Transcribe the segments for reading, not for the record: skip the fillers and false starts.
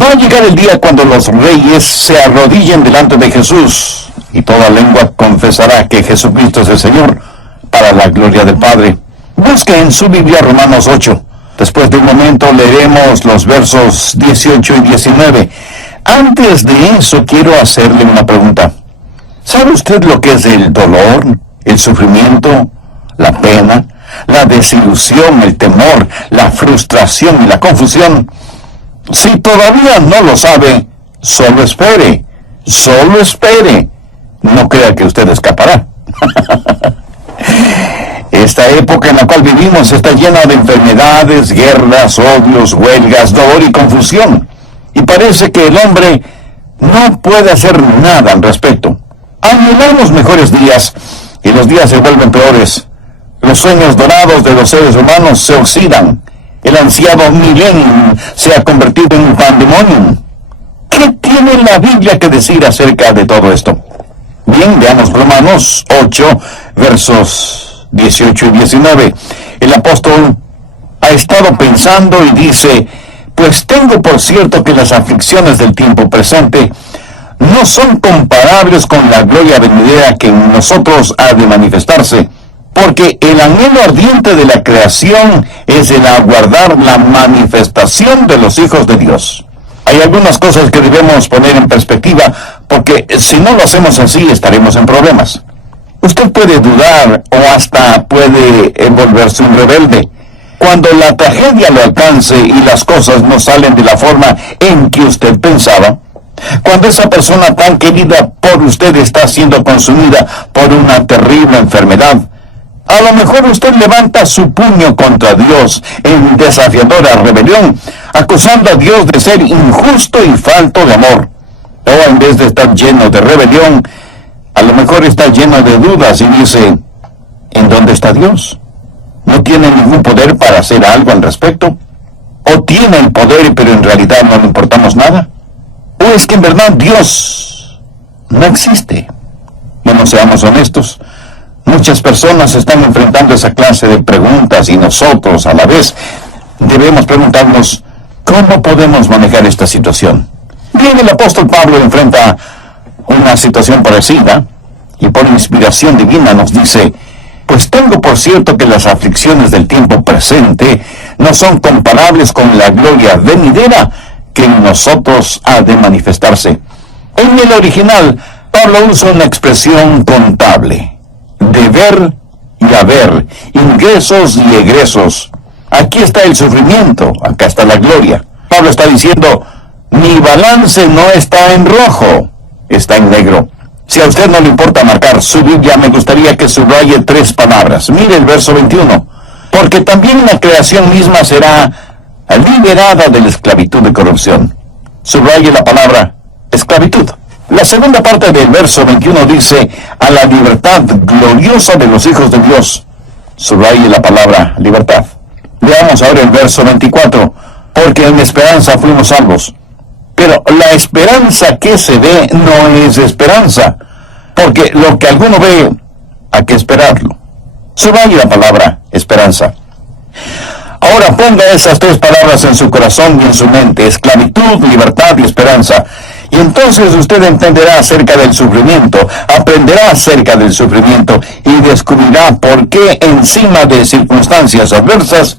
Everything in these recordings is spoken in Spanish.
Va a llegar el día cuando los reyes se arrodillen delante de Jesús y toda lengua confesará que Jesucristo es el Señor, para la gloria del Padre. Busque en su Biblia Romanos 8. Después de un momento leeremos los versos 18 y 19. Antes de eso quiero hacerle una pregunta. ¿Sabe usted lo que es el dolor, el sufrimiento, la pena, la desilusión, el temor, la frustración y la confusión? Si todavía no lo sabe, solo espere. Solo espere. No crea que usted escapará. Esta época en la cual vivimos está llena de enfermedades, guerras, odios, huelgas, dolor y confusión. Y parece que el hombre no puede hacer nada al respecto. Anhelamos mejores días y los días se vuelven peores. Los sueños dorados de los seres humanos se oxidan. El ansiado millennium se ha convertido en un pandemonium. ¿Qué tiene la Biblia que decir acerca de todo esto? Bien, veamos Romanos 8, versos 18 y 19. El apóstol ha estado pensando y dice: pues tengo por cierto que las aflicciones del tiempo presente no son comparables con la gloria venidera que en nosotros ha de manifestarse, porque el anhelo ardiente de la creación es el aguardar la manifestación de los hijos de Dios. Hay algunas cosas que debemos poner en perspectiva, porque si no lo hacemos así estaremos en problemas. Usted puede dudar o hasta puede volverse un rebelde. Cuando la tragedia lo alcance y las cosas no salen de la forma en que usted pensaba, cuando esa persona tan querida por usted está siendo consumida por una terrible enfermedad, a lo mejor usted levanta su puño contra Dios en desafiadora rebelión, acusando a Dios de ser injusto y falto de amor. O en vez de estar lleno de rebelión, a lo mejor está lleno de dudas y dice: ¿en dónde está Dios? ¿No tiene ningún poder para hacer algo al respecto? ¿O tiene el poder pero en realidad no le importamos nada? ¿O es que en verdad Dios no existe? Bueno, seamos honestos. Muchas personas están enfrentando esa clase de preguntas y nosotros a la vez debemos preguntarnos: ¿cómo podemos manejar esta situación? Bien, el apóstol Pablo enfrenta una situación parecida y por inspiración divina nos dice: pues tengo por cierto que las aflicciones del tiempo presente no son comparables con la gloria venidera que en nosotros ha de manifestarse. En el original, Pablo usa una expresión contable: deber y haber, ingresos y egresos. Aquí está el sufrimiento, acá está la gloria. Pablo está diciendo: mi balance no está en rojo, está en negro. Si a usted no le importa marcar su Biblia, me gustaría que subraye 3 palabras. Mire el verso 21. Porque también la creación misma será liberada de la esclavitud de corrupción. Subraye la palabra esclavitud. La segunda parte del verso 21 dice: a la libertad gloriosa de los hijos de Dios. Subraye la palabra libertad. Veamos ahora el verso 24. Porque en esperanza fuimos salvos. Pero la esperanza que se ve no es esperanza, porque lo que alguno ve, hay que esperarlo. Subraye la palabra esperanza. Ahora ponga esas 3 palabras en su corazón y en su mente: esclavitud, libertad y esperanza. Y entonces usted entenderá acerca del sufrimiento, aprenderá acerca del sufrimiento y descubrirá por qué encima de circunstancias adversas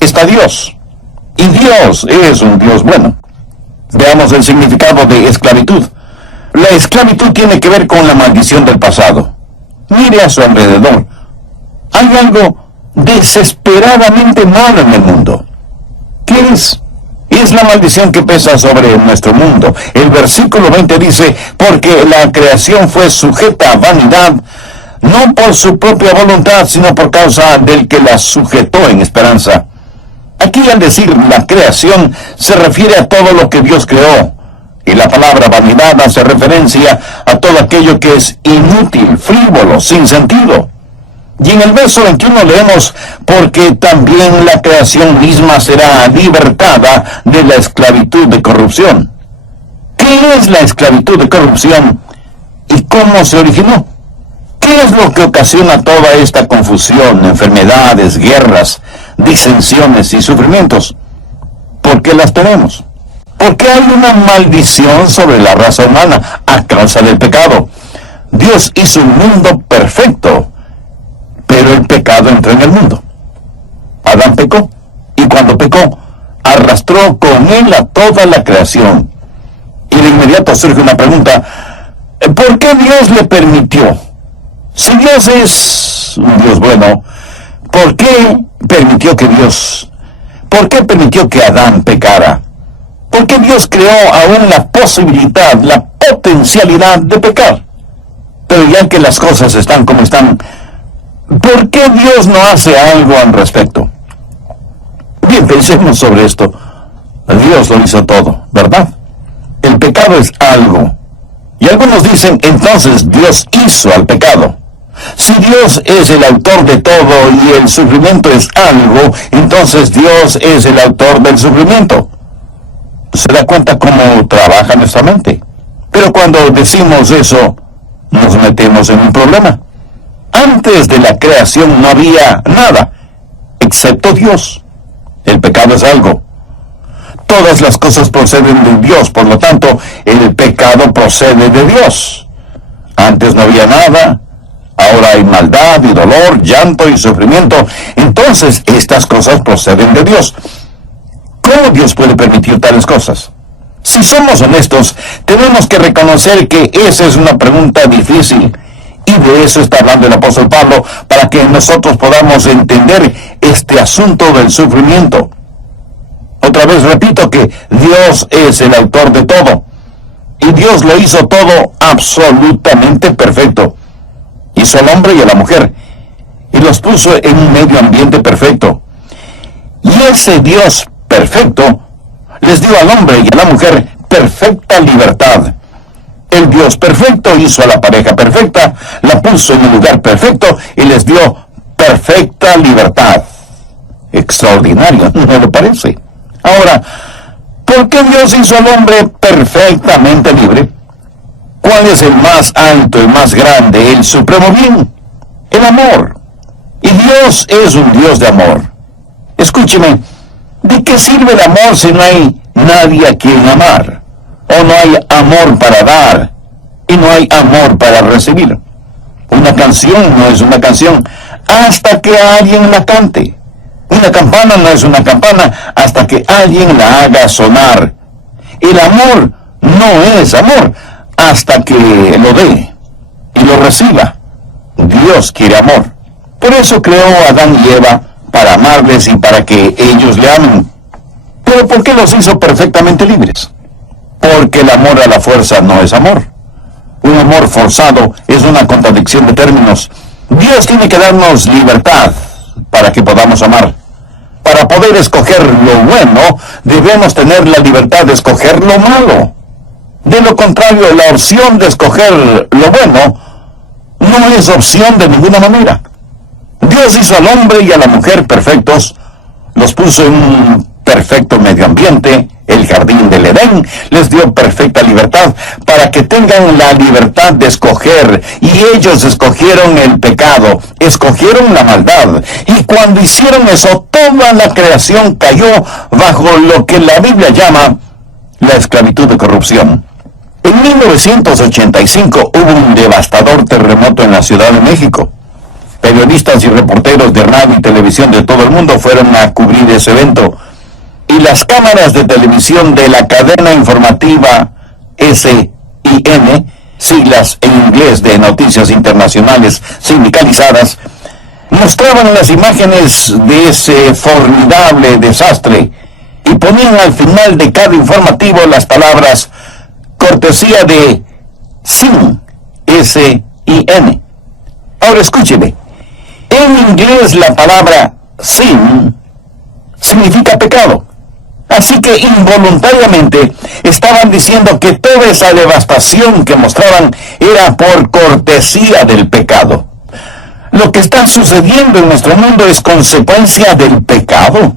está Dios. Y Dios es un Dios bueno. Veamos el significado de esclavitud. La esclavitud tiene que ver con la maldición del pasado. Mire a su alrededor. Hay algo desesperadamente malo en el mundo. ¿Qué es? Es la maldición que pesa sobre nuestro mundo. El versículo 20 dice: porque la creación fue sujeta a vanidad, no por su propia voluntad, sino por causa del que la sujetó en esperanza. Aquí, al decir la creación, se refiere a todo lo que Dios creó. Y la palabra vanidad hace referencia a todo aquello que es inútil, frívolo, sin sentido. Y en el verso 21 leemos: porque también la creación misma será libertada de la esclavitud de corrupción. ¿Qué es la esclavitud de corrupción y cómo se originó? ¿Qué es lo que ocasiona toda esta confusión, enfermedades, guerras, disensiones y sufrimientos? ¿Por qué las tenemos? Porque hay una maldición sobre la raza humana a causa del pecado. Dios hizo un mundo perfecto, pero el pecado entró en el mundo. Adán pecó, y cuando pecó, arrastró con él a toda la creación. Y de inmediato surge una pregunta: ¿por qué Dios le permitió? Si Dios es un Dios bueno, ¿por qué permitió que Adán pecara? ¿Por qué Dios creó aún la posibilidad, la potencialidad de pecar? Pero ya que las cosas están como están, ¿por qué Dios no hace algo al respecto? Bien, pensemos sobre esto. Dios lo hizo todo, ¿verdad? El pecado es algo. Y algunos dicen, entonces Dios hizo al pecado. Si Dios es el autor de todo y el sufrimiento es algo, entonces Dios es el autor del sufrimiento. ¿Se da cuenta cómo trabaja nuestra mente? Pero cuando decimos eso, nos metemos en un problema. Antes de la creación no había nada, excepto Dios. El pecado es algo. Todas las cosas proceden de Dios, por lo tanto, el pecado procede de Dios. Antes no había nada, ahora hay maldad y dolor, llanto y sufrimiento. Entonces, estas cosas proceden de Dios. ¿Cómo Dios puede permitir tales cosas? Si somos honestos, tenemos que reconocer que esa es una pregunta difícil. Y de eso está hablando el apóstol Pablo, para que nosotros podamos entender este asunto del sufrimiento. Otra vez repito que Dios es el autor de todo. Y Dios lo hizo todo absolutamente perfecto. Hizo al hombre y a la mujer, y los puso en un medio ambiente perfecto. Y ese Dios perfecto les dio al hombre y a la mujer perfecta libertad. El Dios perfecto hizo a la pareja perfecta, la puso en el lugar perfecto y les dio perfecta libertad. Extraordinario, ¿no le parece? Ahora, ¿por qué Dios hizo al hombre perfectamente libre? ¿Cuál es el más alto y más grande, el supremo bien? El amor. Y Dios es un Dios de amor. Escúcheme, ¿de qué sirve el amor si no hay nadie a quien amar? ¿O no hay amor para dar y no hay amor para recibir? Una canción no es una canción hasta que alguien la cante. Una campana no es una campana hasta que alguien la haga sonar. El amor no es amor hasta que lo dé y lo reciba. Dios quiere amor. Por eso creó a Adán y Eva, para amarles y para que ellos le amen. ¿Pero por qué los hizo perfectamente libres? Porque el amor a la fuerza no es amor. Un amor forzado es una contradicción de términos. Dios tiene que darnos libertad para que podamos amar. Para poder escoger lo bueno, debemos tener la libertad de escoger lo malo. De lo contrario, la opción de escoger lo bueno no es opción de ninguna manera. Dios hizo al hombre y a la mujer perfectos, los puso en un perfecto medio ambiente, el jardín del Edén, les dio perfecta libertad para que tengan la libertad de escoger, y ellos escogieron el pecado, escogieron la maldad, y cuando hicieron eso, toda la creación cayó bajo lo que la Biblia llama la esclavitud de corrupción. En 1985 hubo un devastador terremoto en la Ciudad de México. Periodistas y reporteros de radio y televisión de todo el mundo fueron a cubrir ese evento, y las cámaras de televisión de la cadena informativa SIN, siglas en inglés de Noticias Internacionales Sindicalizadas, mostraban las imágenes de ese formidable desastre y ponían al final de cada informativo las palabras cortesía de SIN, SIN. Ahora escúcheme, en inglés la palabra sin significa pecado. Así que involuntariamente estaban diciendo que toda esa devastación que mostraban era por cortesía del pecado. Lo que está sucediendo en nuestro mundo es consecuencia del pecado.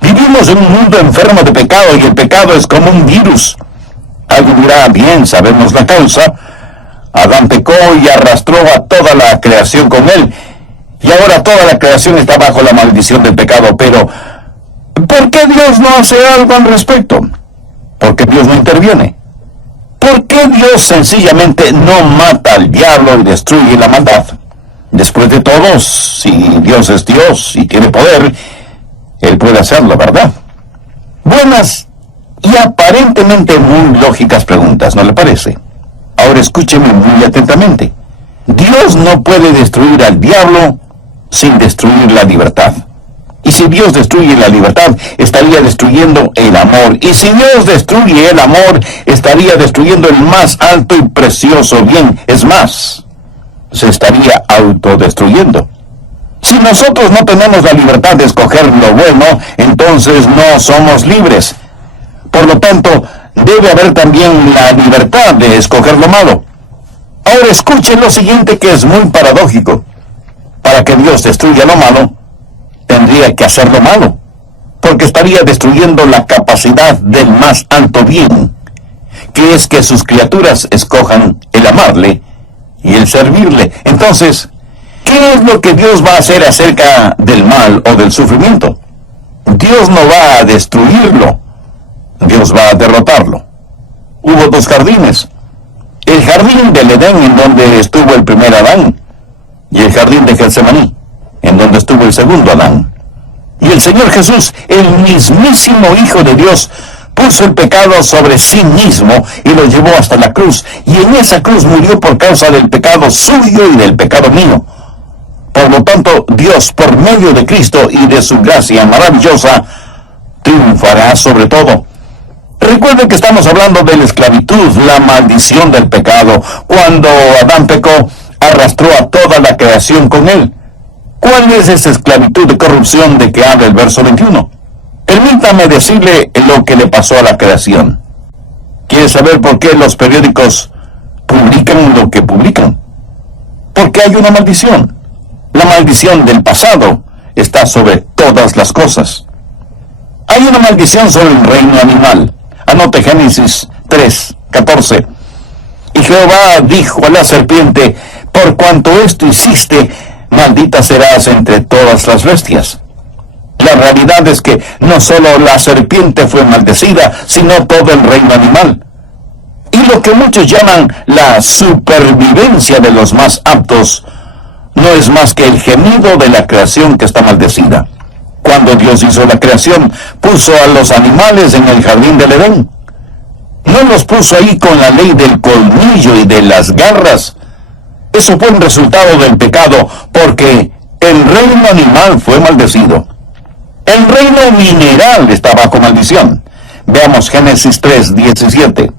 Vivimos en un mundo enfermo de pecado y el pecado es como un virus. Alguien dirá, bien, sabemos la causa. Adán pecó y arrastró a toda la creación con él. Y ahora toda la creación está bajo la maldición del pecado. Pero, ¿por qué Dios no hace algo al respecto? Porque qué Dios no interviene? ¿Por qué Dios sencillamente no mata al diablo y destruye la maldad? Después de todo, si Dios es Dios y tiene poder, Él puede hacerlo, ¿verdad? Buenas y aparentemente muy lógicas preguntas, ¿no le parece? Ahora escúcheme muy atentamente. Dios no puede destruir al diablo sin destruir la libertad. Y si Dios destruye la libertad, estaría destruyendo el amor. Y si Dios destruye el amor, estaría destruyendo el más alto y precioso bien. Es más, se estaría autodestruyendo. Si nosotros no tenemos la libertad de escoger lo bueno, entonces no somos libres. Por lo tanto, debe haber también la libertad de escoger lo malo. Ahora escuchen lo siguiente, que es muy paradójico. Para que Dios destruya lo malo, tendría que hacer lo malo, porque estaría destruyendo la capacidad del más alto bien, que es que sus criaturas escojan el amarle y el servirle. Entonces, ¿qué es lo que Dios va a hacer acerca del mal o del sufrimiento? Dios no va a destruirlo, Dios va a derrotarlo. Hubo dos jardines: el jardín del Edén, en donde estuvo el primer Adán, y el jardín de Getsemaní, en donde estuvo el segundo Adán. Y el Señor Jesús, el mismísimo Hijo de Dios, puso el pecado sobre sí mismo y lo llevó hasta la cruz. Y en esa cruz murió por causa del pecado suyo y del pecado mío. Por lo tanto, Dios, por medio de Cristo y de su gracia maravillosa, triunfará sobre todo. Recuerden que estamos hablando de la esclavitud, la maldición del pecado. Cuando Adán pecó, arrastró a toda la creación con él. ¿Cuál es esa esclavitud de corrupción de que habla el verso 21? Permítame decirle lo que le pasó a la creación. ¿Quiere saber por qué los periódicos publican lo que publican? Porque hay una maldición. La maldición del pasado está sobre todas las cosas. Hay una maldición sobre el reino animal. Anote Génesis 3:14. Y Jehová dijo a la serpiente: por cuanto esto hiciste, maldita serás entre todas las bestias. La realidad es que no solo la serpiente fue maldecida, sino todo el reino animal. Y lo que muchos llaman la supervivencia de los más aptos, no es más que el gemido de la creación que está maldecida. Cuando Dios hizo la creación, puso a los animales en el jardín del Edén. No los puso ahí con la ley del colmillo y de las garras. Eso fue un resultado del pecado, porque el reino animal fue maldecido. El reino mineral está bajo maldición. Veamos Génesis 3:17.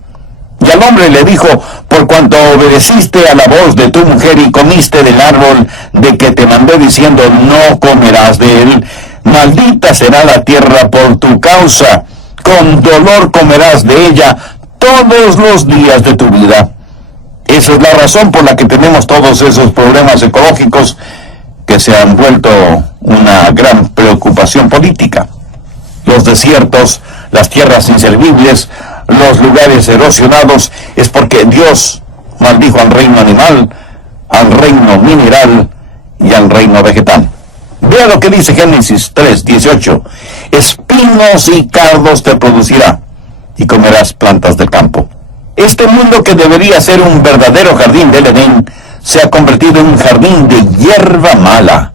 Y al hombre le dijo: por cuanto obedeciste a la voz de tu mujer y comiste del árbol de que te mandé diciendo, no comerás de él, maldita será la tierra por tu causa, con dolor comerás de ella todos los días de tu vida. Esa es la razón por la que tenemos todos esos problemas ecológicos que se han vuelto una gran preocupación política. Los desiertos, las tierras inservibles, los lugares erosionados, es porque Dios maldijo al reino animal, al reino mineral y al reino vegetal. Vea lo que dice Génesis 3:18. Espinos y cardos te producirá, y comerás plantas del campo. Este mundo, que debería ser un verdadero jardín del Edén, se ha convertido en un jardín de hierba mala.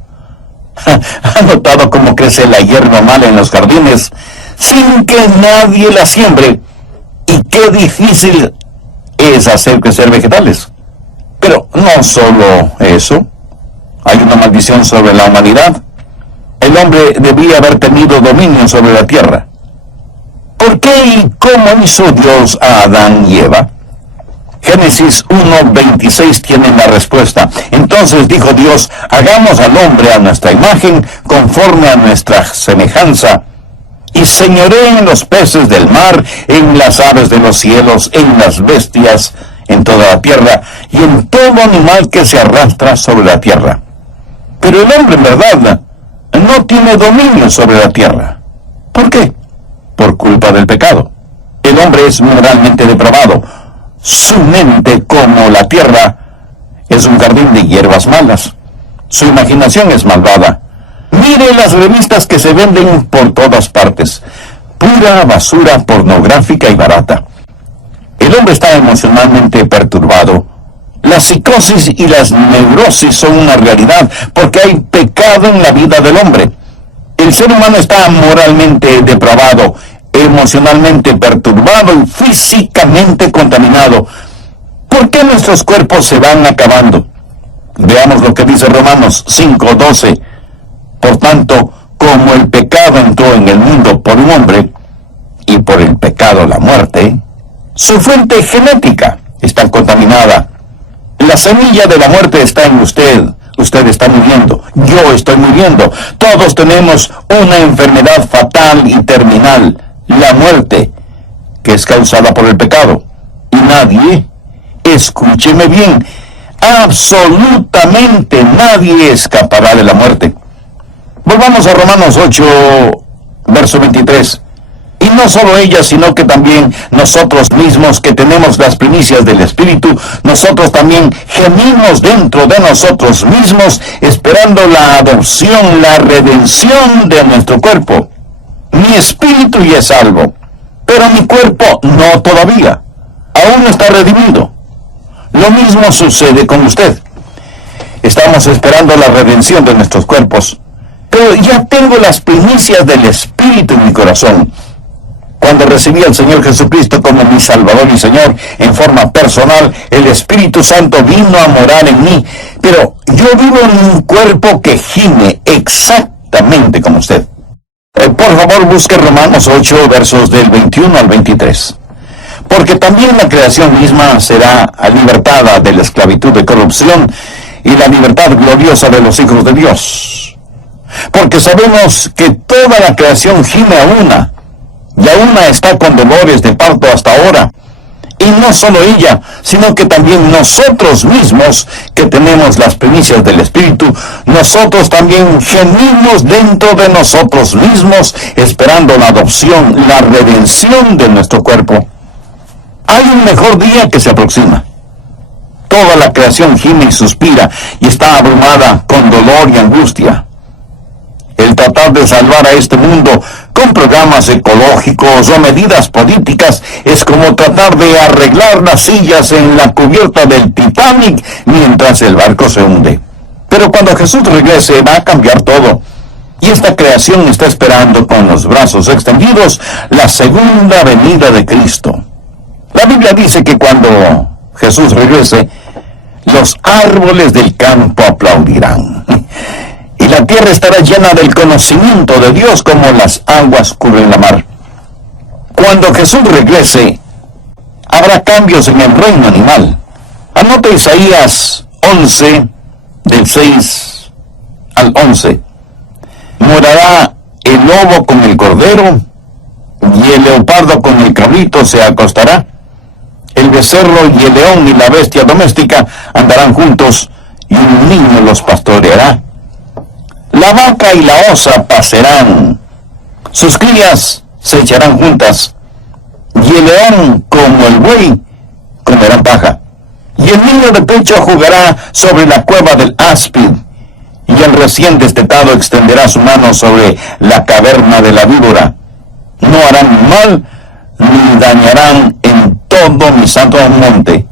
¿Ha notado cómo crece la hierba mala en los jardines sin que nadie la siembre? Y qué difícil es hacer crecer vegetales. Pero no solo eso. Hay una maldición sobre la humanidad. El hombre debía haber tenido dominio sobre la tierra. ¿Por qué y cómo hizo Dios a Adán y Eva? Génesis 1:26 tiene la respuesta. Entonces dijo Dios: hagamos al hombre a nuestra imagen, conforme a nuestra semejanza, y señoree en los peces del mar, en las aves de los cielos, en las bestias, en toda la tierra, y en todo animal que se arrastra sobre la tierra. Pero el hombre, en verdad, no tiene dominio sobre la tierra. ¿Por qué? Por culpa del pecado. El hombre es moralmente depravado. Su mente, como la tierra, es un jardín de hierbas malas. Su imaginación es malvada. Mire las revistas que se venden por todas partes. Pura basura pornográfica y barata. emocionalmente perturbado. La psicosis y las neurosis son una realidad porque hay pecado en la vida del hombre. El ser humano está moralmente depravado, emocionalmente perturbado y físicamente contaminado. ¿Por qué nuestros cuerpos se van acabando? Veamos lo que dice Romanos 5:12. Por tanto, como el pecado entró en el mundo por un hombre, y por el pecado la muerte, su fuente genética está contaminada. La semilla de la muerte está en usted. Usted está muriendo. Yo estoy muriendo. Todos tenemos una enfermedad fatal y terminal, la muerte, que es causada por el pecado. Y nadie, escúcheme bien, absolutamente nadie escapará de la muerte. Volvamos a Romanos 8, verso 23. Y no solo ella, sino que también nosotros mismos que tenemos las primicias del Espíritu, nosotros también gemimos dentro de nosotros mismos, esperando la adopción, la redención de nuestro cuerpo. Mi espíritu ya es salvo, pero mi cuerpo no todavía. Aún no está redimido. Lo mismo sucede con usted. Estamos esperando la redención de nuestros cuerpos, pero ya tengo las primicias del Espíritu en mi corazón. Cuando recibí al Señor Jesucristo como mi Salvador y Señor en forma personal, el Espíritu Santo vino a morar en mí, pero yo vivo en un cuerpo que gime exactamente como usted. Por favor, busque Romanos 8, versos del 21 al 23. Porque también la creación misma será libertada de la esclavitud de corrupción y la libertad gloriosa de los hijos de Dios. Porque sabemos que toda la creación gime a una, y a una está con dolores de parto hasta ahora. Y no solo ella, sino que también nosotros mismos, que tenemos las primicias del Espíritu, nosotros también gemimos dentro de nosotros mismos, esperando la adopción, la redención de nuestro cuerpo. Hay un mejor día que se aproxima. Toda la creación gime y suspira, y está abrumada con dolor y angustia. El tratar de salvar a este mundo con programas ecológicos o medidas políticas es como tratar de arreglar las sillas en la cubierta del Titanic mientras el barco se hunde. Pero cuando Jesús regrese va a cambiar todo. Y esta creación está esperando con los brazos extendidos la segunda venida de Cristo. La Biblia dice que cuando Jesús regrese, los árboles del campo aplaudirán. Y la tierra estará llena del conocimiento de Dios como las aguas cubren la mar. Cuando Jesús regrese, habrá cambios en el reino animal. Anote Isaías 11, del 6 al 11. Morará el lobo con el cordero, y el leopardo con el cabrito se acostará. El becerro y el león y la bestia doméstica andarán juntos, y un niño los pastoreará. La vaca y la osa pasarán, sus crías se echarán juntas, y el león como el buey comerán paja. Y el niño de pecho jugará sobre la cueva del áspid, y el recién destetado extenderá su mano sobre la caverna de la víbora. No harán mal, ni dañarán en todo mi santo monte,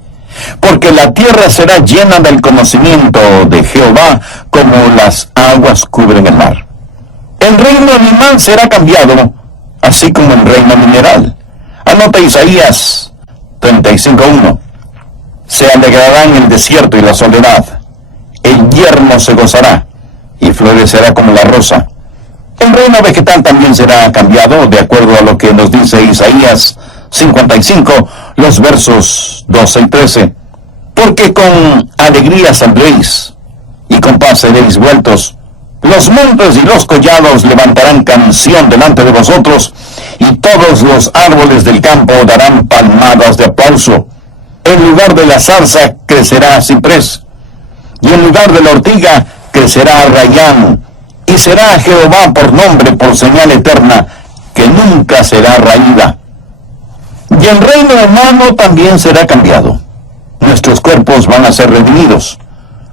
porque la tierra será llena del conocimiento de Jehová, como las aguas cubren el mar. El reino animal será cambiado, así como el reino mineral. Anota Isaías 35:1. Se alegrará en el desierto y la soledad. El yermo se gozará, y florecerá como la rosa. El reino vegetal también será cambiado, de acuerdo a lo que nos dice Isaías 55, los versos 12 y 13. Porque con alegría saldréis, y con paz seréis vueltos. Los montes y los collados levantarán canción delante de vosotros, y todos los árboles del campo darán palmadas de aplauso. En lugar de la zarza crecerá ciprés, y en lugar de la ortiga crecerá rayán, y será Jehová por nombre, por señal eterna, que nunca será raída. Y el reino humano también será cambiado. Nuestros cuerpos van a ser redimidos.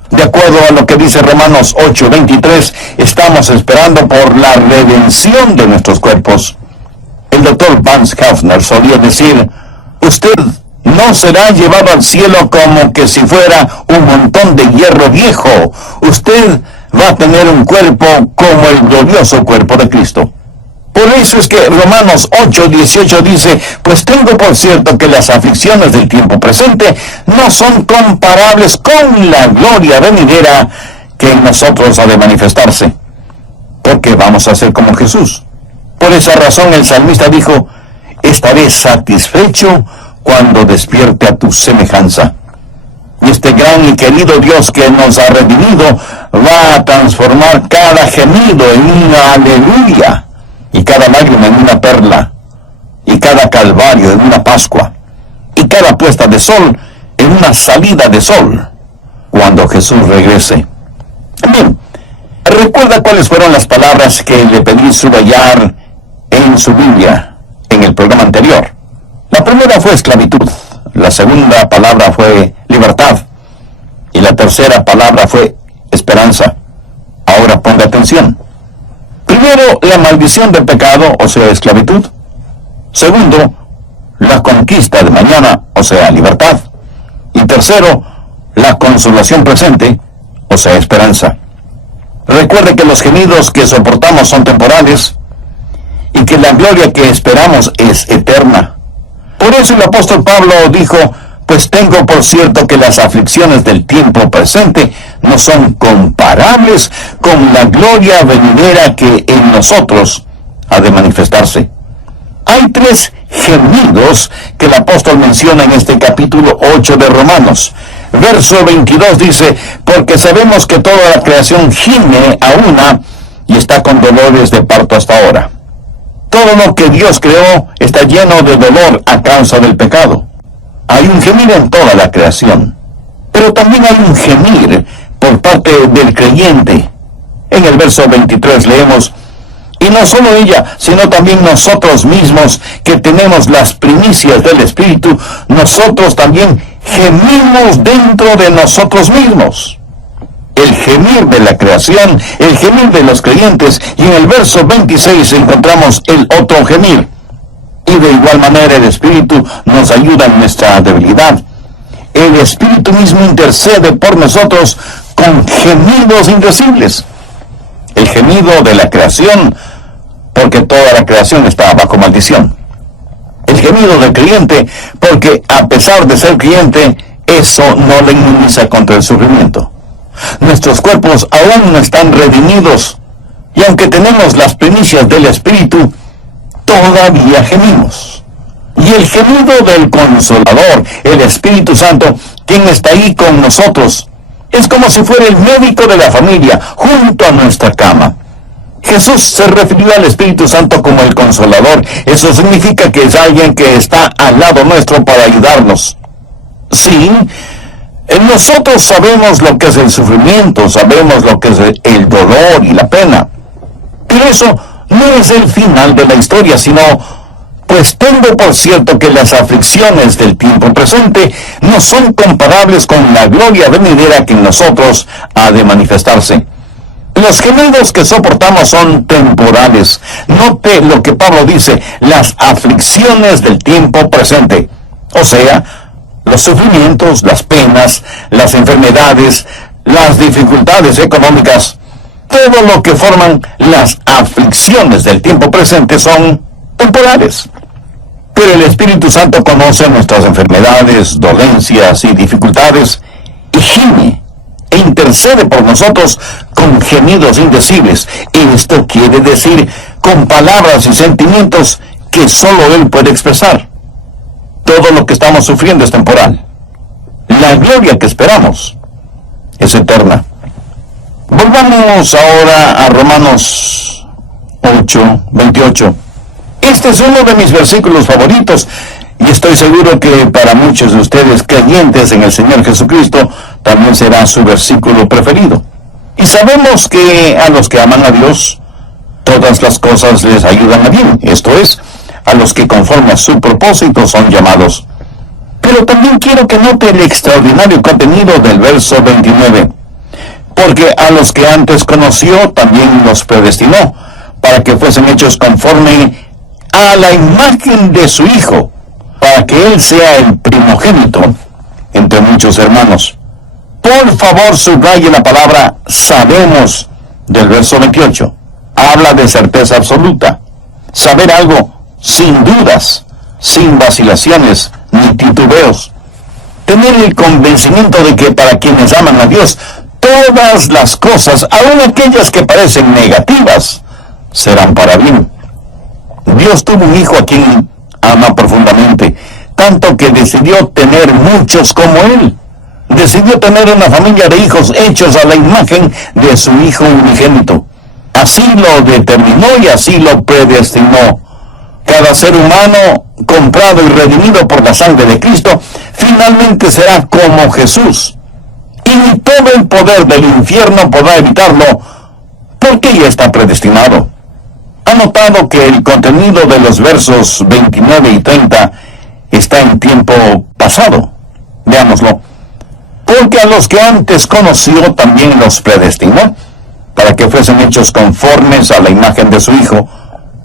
De acuerdo a lo que dice Romanos 8:23, estamos esperando por la redención de nuestros cuerpos. El doctor Vance Havner solía decir, usted no será llevado al cielo como que si fuera un montón de hierro viejo. Usted va a tener un cuerpo como el glorioso cuerpo de Cristo. Por eso es que Romanos 8:18 dice, pues tengo por cierto que las aflicciones del tiempo presente no son comparables con la gloria venidera que en nosotros ha de manifestarse. Porque vamos a ser como Jesús. Por esa razón el salmista dijo, estaré satisfecho cuando despierte a tu semejanza. Y este gran y querido Dios que nos ha redimido va a transformar cada gemido en una aleluya, y cada lágrima en una perla, y cada calvario en una pascua, y cada puesta de sol en una salida de sol, cuando Jesús regrese. Bien, recuerda cuáles fueron las palabras que le pedí subrayar en su Biblia en el programa anterior. La primera fue esclavitud, la segunda palabra fue libertad, y la tercera palabra fue esperanza. Ahora ponga atención. Primero, la maldición del pecado, o sea, esclavitud. Segundo, la conquista de mañana, o sea, libertad. Y tercero, la consolación presente, o sea, esperanza. Recuerde que los gemidos que soportamos son temporales y que la gloria que esperamos es eterna. Por eso el apóstol Pablo dijo, pues tengo por cierto que las aflicciones del tiempo presente no son comparables con la gloria venidera que en nosotros ha de manifestarse. Hay tres gemidos que el apóstol menciona en este capítulo 8 de Romanos. Verso 22 dice, porque sabemos que toda la creación gime a una y está con dolores de parto hasta ahora. Todo lo que Dios creó está lleno de dolor a causa del pecado. Hay un gemir en toda la creación, pero también hay un gemir por parte del creyente. En el verso 23 leemos, y no solo ella, sino también nosotros mismos, que tenemos las primicias del Espíritu, nosotros también gemimos dentro de nosotros mismos. El gemir de la creación, el gemir de los creyentes, y en el verso 26 encontramos el otro gemir. Y de igual manera el Espíritu nos ayuda en nuestra debilidad. El Espíritu mismo intercede por nosotros con gemidos indecibles. El gemido de la creación, porque toda la creación está bajo maldición. El gemido del creyente, porque a pesar de ser creyente, eso no le inmuniza contra el sufrimiento. Nuestros cuerpos aún no están redimidos, y aunque tenemos las primicias del Espíritu, todavía gemimos. Y el gemido del Consolador, el Espíritu Santo, quien está ahí con nosotros, es como si fuera el médico de la familia, junto a nuestra cama. Jesús se refirió al Espíritu Santo como el Consolador. Eso significa que es alguien que está al lado nuestro para ayudarnos. Sí, nosotros sabemos lo que es el sufrimiento, sabemos lo que es el dolor y la pena. Pero eso no es el final de la historia, sino, pues tengo por cierto que las aflicciones del tiempo presente no son comparables con la gloria venidera que en nosotros ha de manifestarse. Los gemidos que soportamos son temporales. Note lo que Pablo dice, las aflicciones del tiempo presente. O sea, los sufrimientos, las penas, las enfermedades, las dificultades económicas, todo lo que forman las aflicciones del tiempo presente son temporales. Pero el Espíritu Santo conoce nuestras enfermedades, dolencias y dificultades y gime e intercede por nosotros con gemidos indecibles. Esto quiere decir con palabras y sentimientos que solo Él puede expresar. Todo lo que estamos sufriendo es temporal. La gloria que esperamos es eterna. Volvamos ahora a Romanos 8:28. Este es uno de mis versículos favoritos, y estoy seguro que para muchos de ustedes creyentes en el Señor Jesucristo también será su versículo preferido. Y sabemos que a los que aman a Dios, todas las cosas les ayudan a bien, esto es, a los que conforme a su propósito son llamados. Pero también quiero que note el extraordinario contenido del verso 29. Porque a los que antes conoció también los predestinó, para que fuesen hechos conforme a la imagen de su Hijo, para que él sea el primogénito entre muchos hermanos. Por favor, subraye la palabra sabemos del verso 28. Habla de certeza absoluta. Saber algo sin dudas, sin vacilaciones ni titubeos. Tener el convencimiento de que para quienes aman a Dios, todas las cosas, aun aquellas que parecen negativas, serán para bien. Dios tuvo un hijo a quien ama profundamente, tanto que decidió tener muchos como él. Decidió tener una familia de hijos hechos a la imagen de su Hijo unigénito. Así lo determinó y así lo predestinó. Cada ser humano, comprado y redimido por la sangre de Cristo, finalmente será como Jesús. Y ni todo el poder del infierno podrá evitarlo, porque ya está predestinado. Ha notado que el contenido de los versos 29 y 30 está en tiempo pasado. Veámoslo. Porque a los que antes conoció también los predestinó, para que fuesen hechos conformes a la imagen de su Hijo,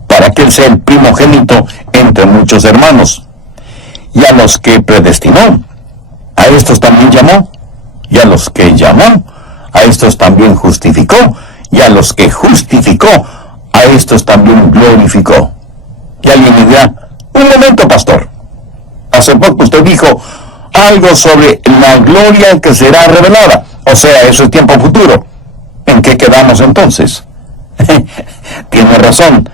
para que él sea el primogénito entre muchos hermanos. Y a los que predestinó, a estos también llamó, y a los que llamó, a estos también justificó, y a los que justificó, a estos también glorificó. Y alguien me dirá, un momento, pastor, hace poco usted dijo algo sobre la gloria que será revelada, o sea, eso es tiempo futuro. ¿En qué quedamos entonces? Tiene razón,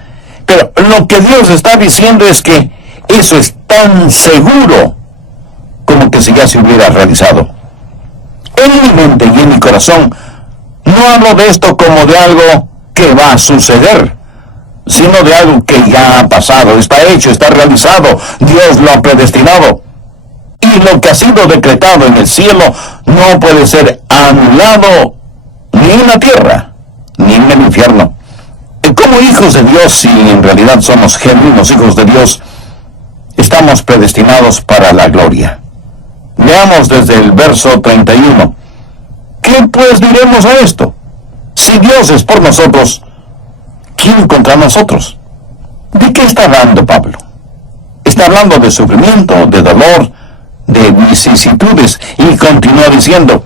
pero lo que Dios está diciendo es que eso es tan seguro como que si ya se hubiera realizado. En mi mente y en mi corazón no hablo de esto como de algo que va a suceder, sino de algo que ya ha pasado, está hecho, está realizado, Dios lo ha predestinado. Y lo que ha sido decretado en el cielo no puede ser anulado ni en la tierra, ni en el infierno. Como hijos de Dios, si en realidad somos genuinos hijos de Dios, estamos predestinados para la gloria. Veamos desde el verso 31. ¿Qué pues diremos a esto? Si Dios es por nosotros, ¿quién contra nosotros? ¿De qué está hablando Pablo? Está hablando de sufrimiento, de dolor, de vicisitudes, y continúa diciendo,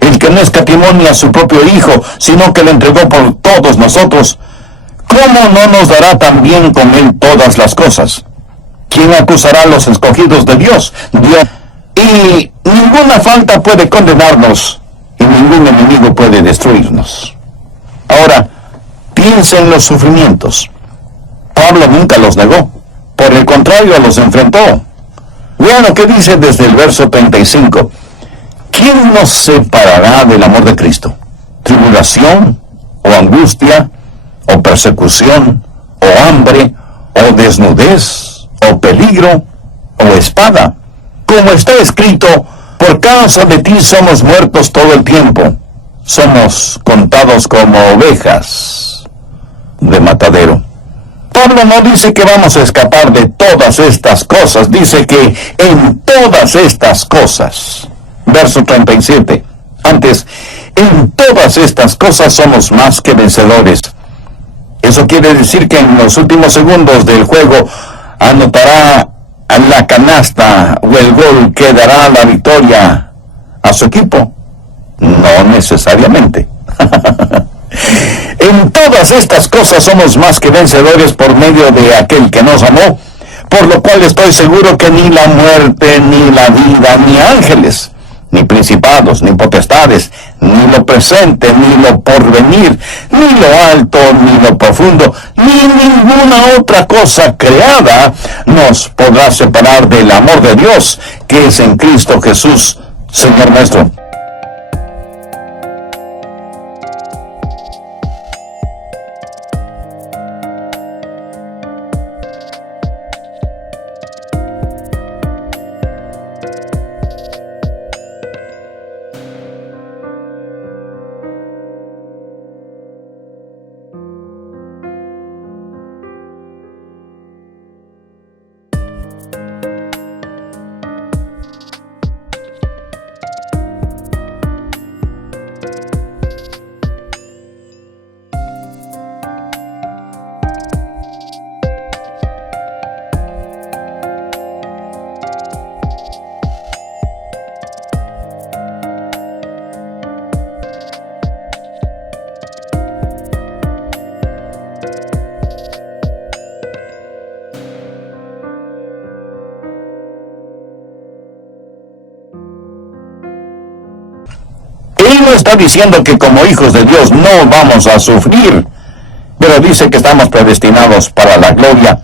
el que no escatimó ni a su propio Hijo, sino que lo entregó por todos nosotros, ¿cómo no nos dará también con él todas las cosas? ¿Quién acusará a los escogidos de Dios? Dios. Y ninguna falta puede condenarnos, y ningún enemigo puede destruirnos. Ahora, piensa en los sufrimientos. Pablo nunca los negó, por el contrario los enfrentó. Vean lo que dice desde el verso 35. ¿Quién nos separará del amor de Cristo? ¿Tribulación, o angustia, o persecución, o hambre, o desnudez, o peligro, o espada? Como está escrito, por causa de ti somos muertos todo el tiempo. Somos contados como ovejas de matadero. Pablo no dice que vamos a escapar de todas estas cosas, dice que en todas estas cosas. Verso 37. Antes, en todas estas cosas somos más que vencedores. Eso quiere decir que en los últimos segundos del juego anotará la canasta o el gol que dará la victoria a su equipo. No necesariamente. En todas estas cosas somos más que vencedores por medio de aquel que nos amó, por lo cual estoy seguro que ni la muerte, ni la vida, ni ángeles, ni principados, ni potestades, ni lo presente, ni lo porvenir, ni lo alto, ni lo profundo, ni ninguna otra cosa creada nos podrá separar del amor de Dios, que es en Cristo Jesús, Señor nuestro. Él no está diciendo que como hijos de Dios no vamos a sufrir, pero dice que estamos predestinados para la gloria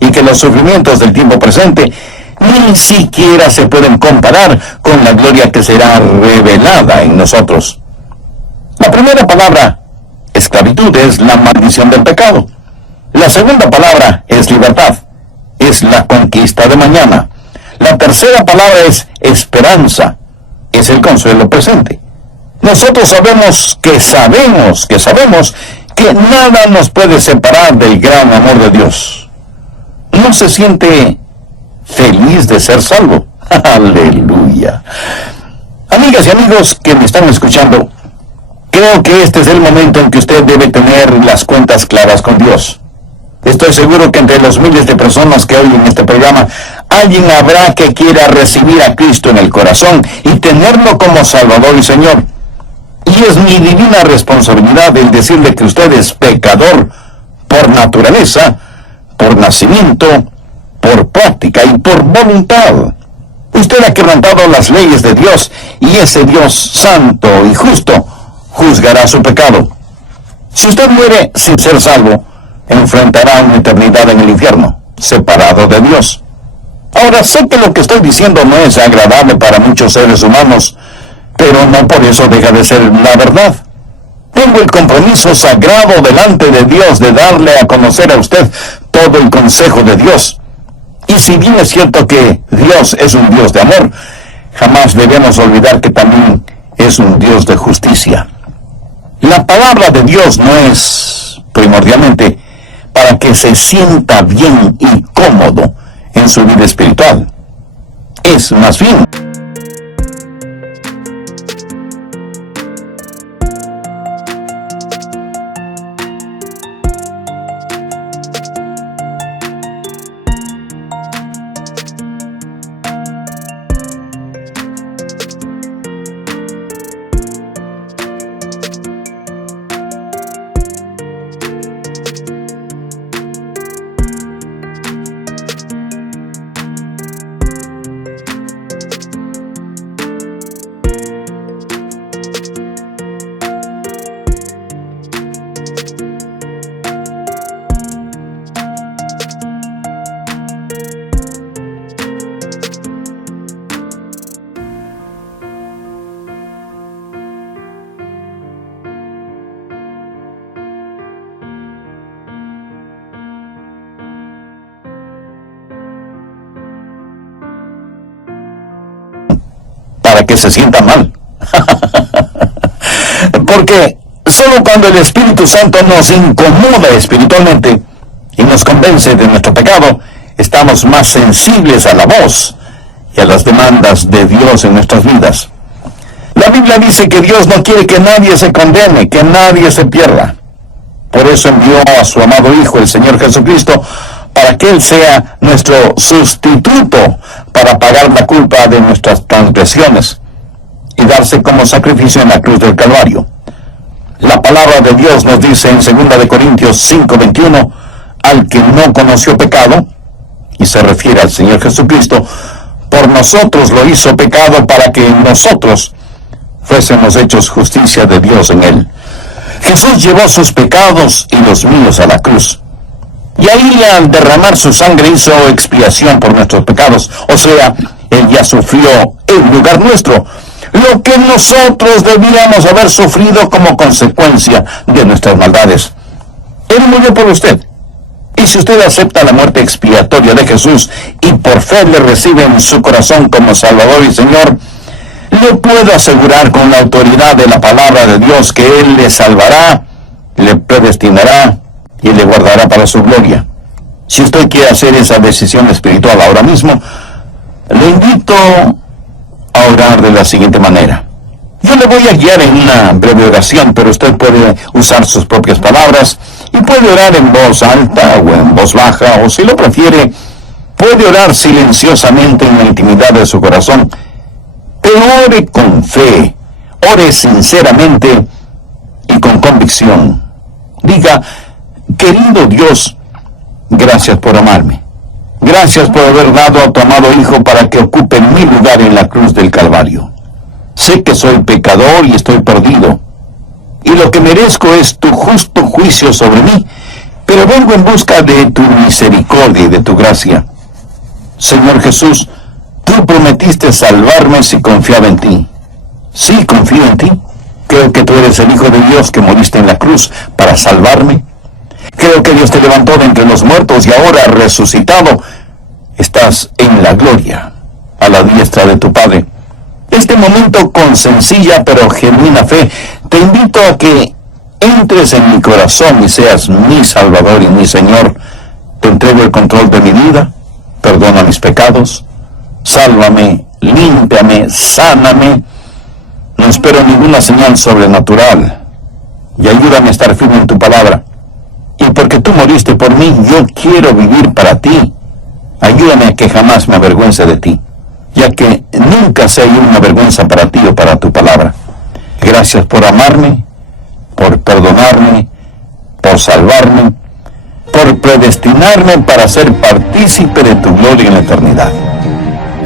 y que los sufrimientos del tiempo presente ni siquiera se pueden comparar con la gloria que será revelada en nosotros. La primera palabra, esclavitud, es la maldición del pecado. La segunda palabra es libertad, es la conquista de mañana. La tercera palabra es esperanza, es el consuelo presente. Nosotros sabemos que nada nos puede separar del gran amor de Dios. ¿No se siente feliz de ser salvo? ¡Aleluya! Amigas y amigos que me están escuchando, creo que este es el momento en que usted debe tener las cuentas claras con Dios. Estoy seguro que entre los miles de personas que oyen este programa, alguien habrá que quiera recibir a Cristo en el corazón y tenerlo como Salvador y Señor. Y es mi divina responsabilidad el decirle que usted es pecador por naturaleza, por nacimiento, por práctica y por voluntad. Usted ha quebrantado las leyes de Dios y ese Dios santo y justo juzgará su pecado. Si usted muere sin ser salvo, enfrentará una eternidad en el infierno, separado de Dios. Ahora, sé que lo que estoy diciendo no es agradable para muchos seres humanos, pero no por eso deja de ser la verdad. Tengo el compromiso sagrado delante de Dios de darle a conocer a usted todo el consejo de Dios. Y si bien es cierto que Dios es un Dios de amor, jamás debemos olvidar que también es un Dios de justicia. La palabra de Dios no es primordialmente para que se sienta bien y cómodo en su vida espiritual. Es más bien para que se sienta mal. Porque solo cuando el Espíritu Santo nos incomoda espiritualmente y nos convence de nuestro pecado, estamos más sensibles a la voz y a las demandas de Dios en nuestras vidas. La Biblia dice que Dios no quiere que nadie se condene, que nadie se pierda. Por eso envió a su amado Hijo, el Señor Jesucristo, para que Él sea nuestro sustituto para pagar la culpa de nuestras transgresiones y darse como sacrificio en la cruz del Calvario. La palabra de Dios nos dice en 2 Corintios 5:21, al que no conoció pecado, y se refiere al Señor Jesucristo, por nosotros lo hizo pecado para que nosotros fuésemos hechos justicia de Dios en Él. Jesús llevó sus pecados y los míos a la cruz. Y ahí, al derramar su sangre, hizo expiación por nuestros pecados. O sea, Él ya sufrió en lugar nuestro, lo que nosotros debíamos haber sufrido como consecuencia de nuestras maldades. Él murió por usted. Y si usted acepta la muerte expiatoria de Jesús y por fe le recibe en su corazón como Salvador y Señor, le puedo asegurar con la autoridad de la palabra de Dios que Él le salvará, le predestinará y le guardará para su gloria. Si usted quiere hacer esa decisión espiritual ahora mismo, le invito a orar de la siguiente manera. Yo le voy a guiar en una breve oración, pero usted puede usar sus propias palabras y puede orar en voz alta o en voz baja, o si lo prefiere, puede orar silenciosamente en la intimidad de su corazón. Pero ore con fe, ore sinceramente y con convicción. Diga: querido Dios, gracias por amarme. Gracias por haber dado a tu amado Hijo para que ocupe mi lugar en la cruz del Calvario. Sé que soy pecador y estoy perdido, y lo que merezco es tu justo juicio sobre mí, pero vengo en busca de tu misericordia y de tu gracia. Señor Jesús, tú prometiste salvarme si confiaba en ti. Sí, confío en ti. Creo que tú eres el Hijo de Dios que moriste en la cruz para salvarme. Creo que Dios te levantó de entre los muertos y ahora resucitado estás en la gloria, a la diestra de tu Padre. Este momento, con sencilla pero genuina fe, te invito a que entres en mi corazón y seas mi Salvador y mi Señor. Te entrego el control de mi vida, perdona mis pecados, sálvame, límpiame, sáname. No espero ninguna señal sobrenatural y ayúdame a estar firme en tu palabra. Y porque tú moriste por mí, yo quiero vivir para ti. Ayúdame a que jamás me avergüence de ti, ya que nunca sea yo una vergüenza para ti o para tu palabra. Gracias por amarme, por perdonarme, por salvarme, por predestinarme para ser partícipe de tu gloria en la eternidad.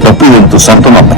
Lo pido en tu santo nombre.